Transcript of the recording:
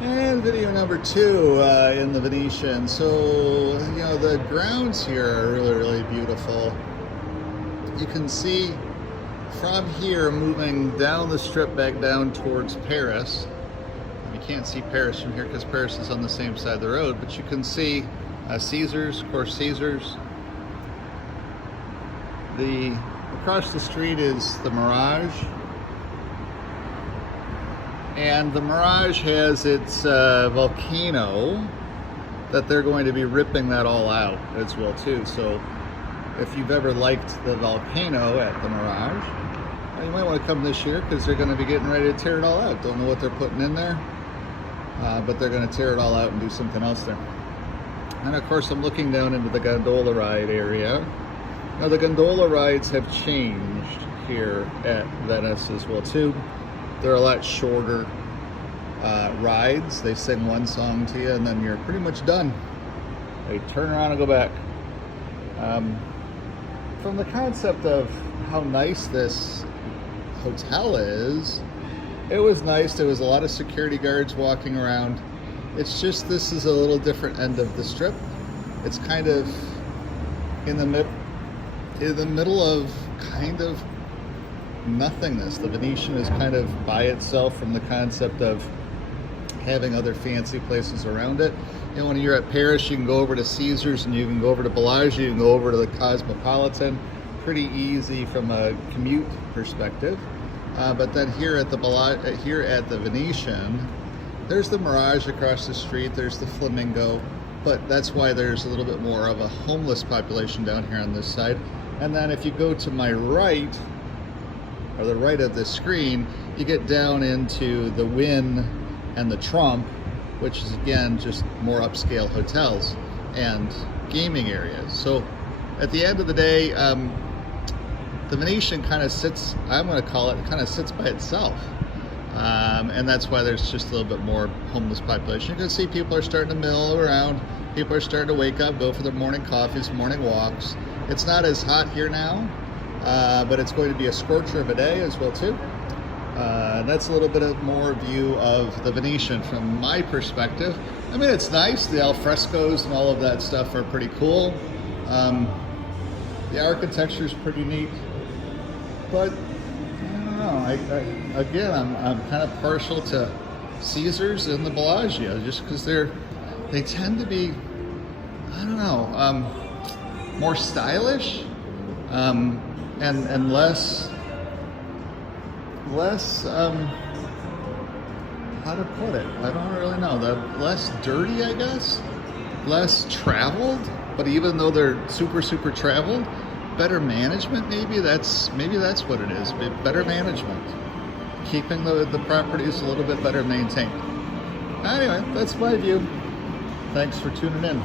And video number 2 in the Venetian. So, the grounds here are really, really beautiful. You can see from here moving down the strip back down towards Paris. You can't see Paris from here because Paris is on the same side of the road, but you can see Caesars, of course, Caesars. Across the street is the Mirage. And the Mirage has its volcano that they're going to be ripping that all out as well too. So if you've ever liked the volcano at the Mirage, you might want to come this year because they're going to be getting ready to tear it all out. Don't know what they're putting in there, but they're going to tear it all out and do something else there. And of course I'm looking down into the gondola ride area. Now the gondola rides have changed here at Venice as well too. They're a lot shorter rides. They sing one song to you and then you're pretty much done. They turn around and go back. From the concept of how nice this hotel is, it was nice. There was a lot of security guards walking around. It's just this is a little different end of the strip. It's kind of in the middle of kind of nothingness. The Venetian is kind of by itself from the concept of having other fancy places around it. When you're at Paris, you can go over to Caesars and you can go over to Bellagio, you can go over to the Cosmopolitan. Pretty easy from a commute perspective. But then here at the Venetian, there's the Mirage across the street, there's the Flamingo, but that's why there's a little bit more of a homeless population down here on this side. And then if you go to my right, or the right of the screen, you get down into the Wynn and the Trump, which is again just more upscale hotels and gaming areas. So at the end of the day, the Venetian kind of sits, I'm going to call it, kind of sits by itself. And that's why there's just a little bit more homeless population. You can see people are starting to mill around. People are starting to wake up, go for their morning coffees, morning walks. It's not as hot here now, but it's going to be a scorcher of a day as well too. And that's a little bit of more view of the Venetian from my perspective. I mean, it's nice. The alfrescoes and all of that stuff are pretty cool. The architecture is pretty neat. But I don't know. I'm kind of partial to Caesars and the Bellagio just because they tend to be, I don't know, more stylish and less how to put it? I don't really know. Less dirty, I guess. Less traveled. But even though they're super traveled, better management. Maybe that's what it is. Better management, keeping the properties a little bit better maintained. Anyway, that's my view. Thanks for tuning in.